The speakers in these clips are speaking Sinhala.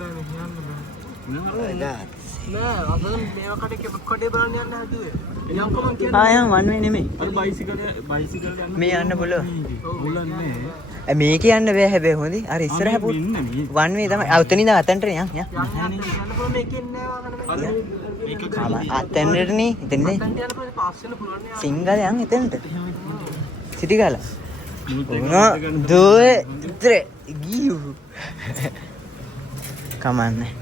බෑ යන්න බෑ. නෑ අද මේවා කඩේ බලන්න යන්න හැදුවේ. යම්කෝ මං කියන්නේ. ආ යම් වන් වේ නෙමෙයි. අර බයිසිකල් යන්න මේ යන්න බලන්න. බලන්නේ. මේක යන්න බෑ හැබැයි හොඳයි. අර ඉස්සරහ පුත් වන් වේ තමයි. ආ උතනින් ඉඳන් අතන්ට යන්. යන්න පුළුවන් මේකෙන් නෑ වගන මේ. අතන්ට නේ. එතනනේ. යන්න පුළුවන් පාස් වෙන්න පුළුවන් නේ. සිංගල යන් එතනට. සිටි ගාලා. උනා දෝේ ඉතර ගියු. කමන්නේ.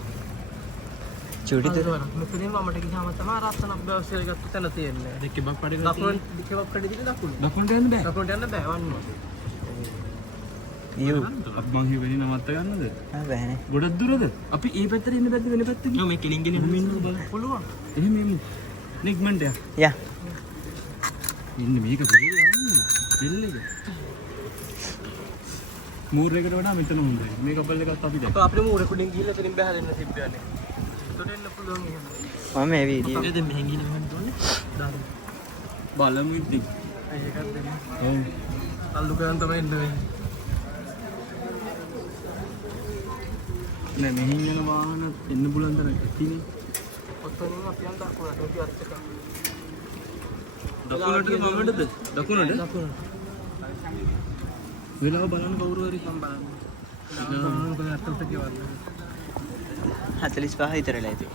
චුටි දුර. මෙතනින් මමට ගියාම තමයි රත්න අභ්‍යාසය ගත්ත තැන තියෙන්නේ. දෙකක් පාඩේ දකුණ දෙකක් කඩේ දිග දකුණ. දකුණට යන්න බෑ. දකුණට යන්න බෑ වන්න. යු. අප් මං හිවෙන්නේ නවත්ත ගන්නද? ආ බෑනේ. ගොඩක් දුරද? අපි ඒ පැත්තට ඉන්න පැත්ත වෙන පැත්තට. ඔව් මේ කෙලින් ගෙනින් ඉන්න බලන්න පුළුවන්. එහෙම එමු. නිග්මන්ට් යා. යා. ඉන්න මේක දෙල්ල එක. මූර් එකට වඩා මෙතන හොඳයි. මේ කබල් එකත් අපි දැක්කා. අපේ මූර කුඩින් ගිහිල්ලා තනින් බහලා එන්න තිබ්බයනේ. එතන එන්න පුළුවන් එහෙම. මම මේ වීඩියෝ ඒක දැන් මෙහෙන් ගිහින් යන්න ඕනේ. දාන්න. බලමු ඉතින්. ඒකත් දෙන්න. ඔව්. අල්ලු ගන්න තමයි එන්න වෙන්නේ. නෑ මෙහෙන් යන වාහන එන්න පුළුවන් තරම් ඇතිනේ. ඔතනින් අපි යන්න දකුණට ඔකි අත් එක. දකුණට මමඩද? දකුණට? දකුණ. වෙලාව බලන්න කවුරු හරි මම බලන්න. බලන්න අතට ගෙවන්න. 45 විතරලා ඇති.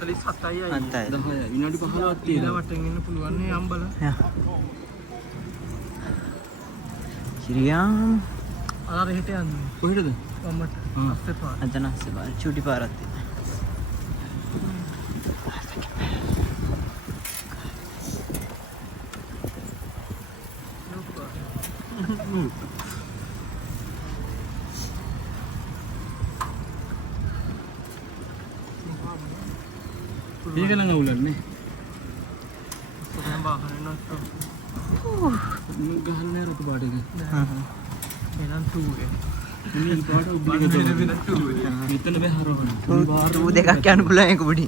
47යි අය. 7යි. 10යි. විනාඩි 15ක් ඊළඟ තියෙනවා. වටෙන් එන්න පුළුවන් නේ අම්බල. යා. කිරියම් අර හෙට යන්න. කොහෙටද? මමට හ්ම්. අස්සේ පාර. අතන අස්සේ චුටි පාරක් තියෙනවා. මේක නම් අවුලන්නේ. සුබම් බාහනේ නැත්තු. මම ගහන්නේ රතු පාට එක. එනන් තුගේ. මේ පාට උබ්බලේ වෙන තුගේ. මෙතන බෑ හරවන්න. තු දෙකක් යන්න පුළුවන් ඒක පොඩි.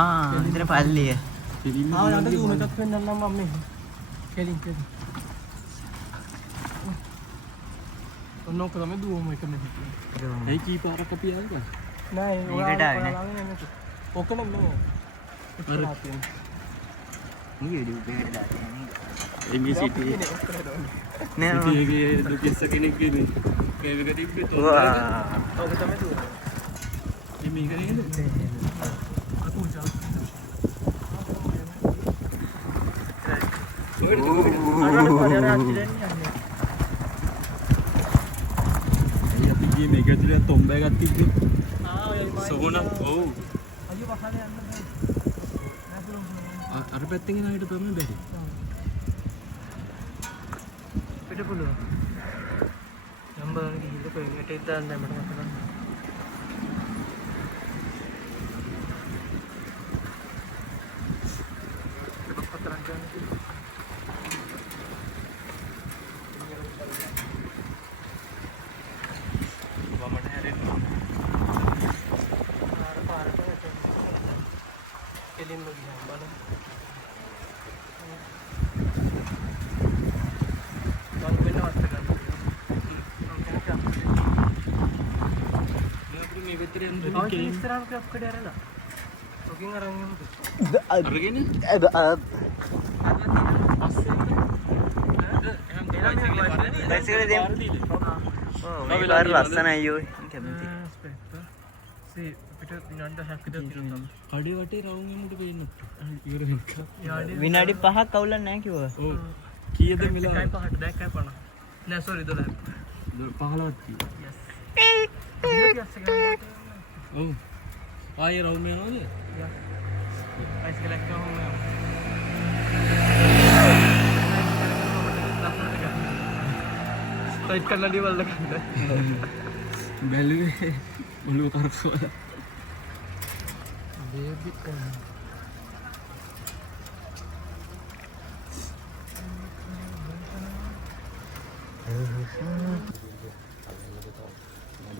ආ ඉතන පල්ලිය. කෙලින්ම ආ යන්න දුනටත් වෙන්නනම් මම මේ. කෙලින් කෙලින්. ඔන්නෝක තමයි දුවම එක මෙහෙ. ඇයි කී පාරක් අපි ආවද? නෑ මේකට ආවේ නෑ. ඔකන මේ. අර මේ වීඩියෝ එකකට දාලා තියෙනවා. මේ සිටි නෑ. සිටියේ දුකිස්ස කෙනෙක්ගේ මේ මේක තිබ්බේ තෝ. වා. ඔක තමයි දුවම. මේක නේද? අකුචා. අපි ගියේ මේක ඇතුලේ තොම්බය ගත්ත තිබ්බේ. ආ ඔය සෝන ඔව්. අයියෝ පහල යන්න බෑ. අර පැත්තෙන් එන හිට තමයි බැරි. පිට පුළුවන්. නම්බර් එක ගිහිල්ලා කොහෙන්ට ඉඳන් දැන් මට මතක නැහැ. ඒක පතරක් ගන්න. වමට හැරෙන්න. පාරට කෙලින්ම ගියා බලන්න. මම වෙනවත් ගන්න. මේ විතරේ යන්න කෙලින් ඉස්සරහට ක්ලබ් කඩේ අරලා. ඔකින් අරන් යමුද? අරගෙන බයිසිකලේ දෙන්න. ඔව් මේ පාර ලස්සනයි අයියෝ. කැමති. කඩේ වටේ රවුම් එමුට පේන්න. ඉවර වෙන්න. විනාඩි 5ක් අවුලක් නැහැ කිව්වා. ඔව්. කීයද මෙලා? 1.5ට 2.50. නෑ සෝරි 12. 15ක් කිව්වා. ඔව්. ආයේ රවුම් යනවද? බයිසිකලයක් ගහම යනවා. ටයිට් කරලා ඩිවල් ගන්න. බැලුවේ ඔළුව කරකවලා. බේබි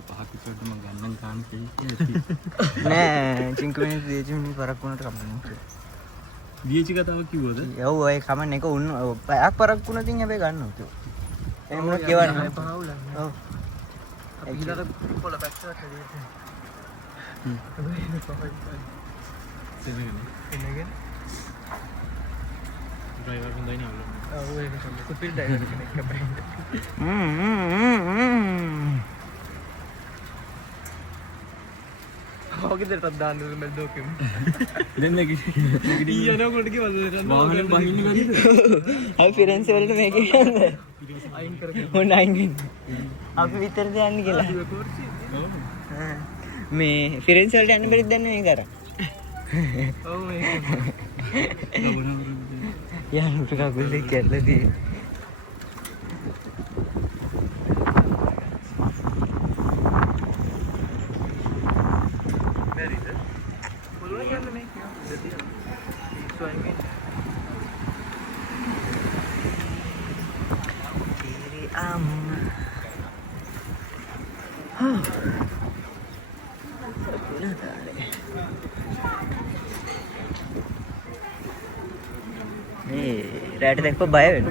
පහක් විතරට මම ගන්න කාන් කීකේ නෑ චින්කු මිනිස් දෙජුනි පරක් වුණාට කමන්නේ. දීචි කතාව කිව්වද? ඔව් ඔය කමන්නේ එක උන්න පැයක් පරක් වුණා තින් හැබැයි ගන්නවා. එහෙම ගෙවන්න. පහවුලක්. ඔව්. අපි ගිහලා පොළ පැත්තට හරියට. එන්නගෙන. ඩ්‍රයිවර් හොඳයි නේ අල්ලන්න. ඔව් ඒක තමයි. සුපිරි ඩ්‍රයිවර් කෙනෙක් අපේ. ඔකෙදටත් දාන්න මල් දෝකෙම. දැන් මේක ඊයනකොට කිව්වද වාහනේ බහින්න බැරිද? අපි ෆිරෙන්සි වලට මේක යන්නේ. අයින් කරගෙන. මොන අයින් අපි විතරද යන්නේ කියලා. මේ ෆිරෙන්සි වලට යන්න බැරිද දැන් මේක අර. ඔව් ඒක. යන්න කකුල් දෙක කැඩලා තියෙනවා. බැරිද? පුළුවන් යන්න මේක. ස්වයංයෙන්. तेरी अम्मा රැට දැක්ක බය වෙන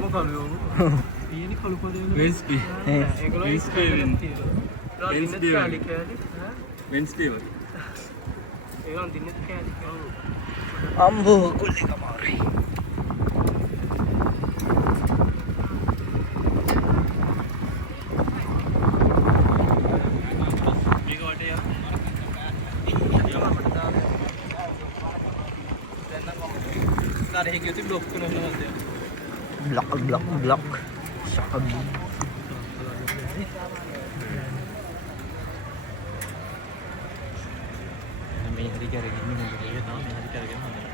ඊයනේ කළු පොදේ වෙන්ස්ඩේ ඒගොල්ලෝ Wednesday Wednesday කෑලි කෑලි වෙන්ස්ඩේ වල ඒගොල්ලෝ දිනෙත් කෑලි අම්බෝ කුල්ලේ කමාරයි මේක වටේ යන්න කාරේ ගියොත් බ්ලොක් කරනවා මන්ද ब्लॉक මේ හරි කරගෙන ඉන්න මොකද ඒ තාම මේ හරි කරගෙන යන්නේ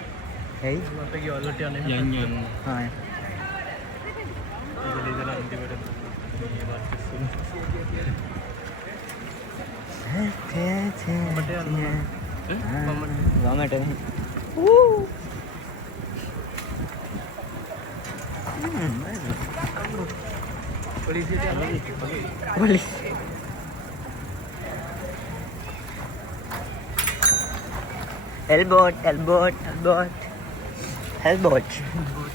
hey මට ගියවලට යන්නේ යන්න ha ඒක ලීදලා අන්තිමට මේ වාස්තුසුන මට යන්න වමට පොලිසියට යනවා पोलिस elbot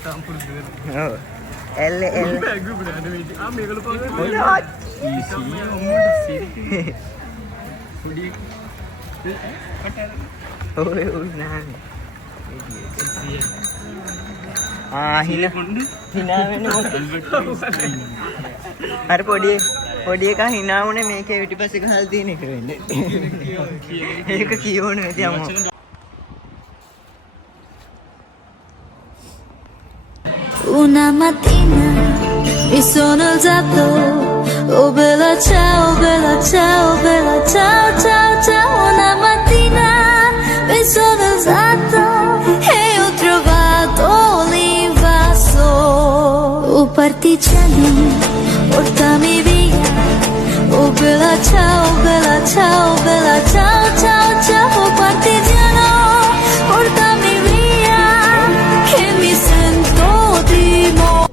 තාම පුරුදු වෙනවා oh l බෑග් උඩ යන වීඩියෝ මේකල පොඩි hina අර පොඩි එකා hina වුණේ මේකේ පිටිපස්සේ ගහලා තියෙන එක වෙන්නේ ඒක කියවන නැති අම්මෝ Una mattina mi sono alzato, oh bella ciao, bella ciao, bella ciao, ciao, ciao. Una mattina mi sono alzato e ho trovato l'invaso. Oh partigiano, portami via, oh bella ciao, bella ciao, bella ciao, ciao, ciao. Oh partigiano, portami via, che mi sento di morire.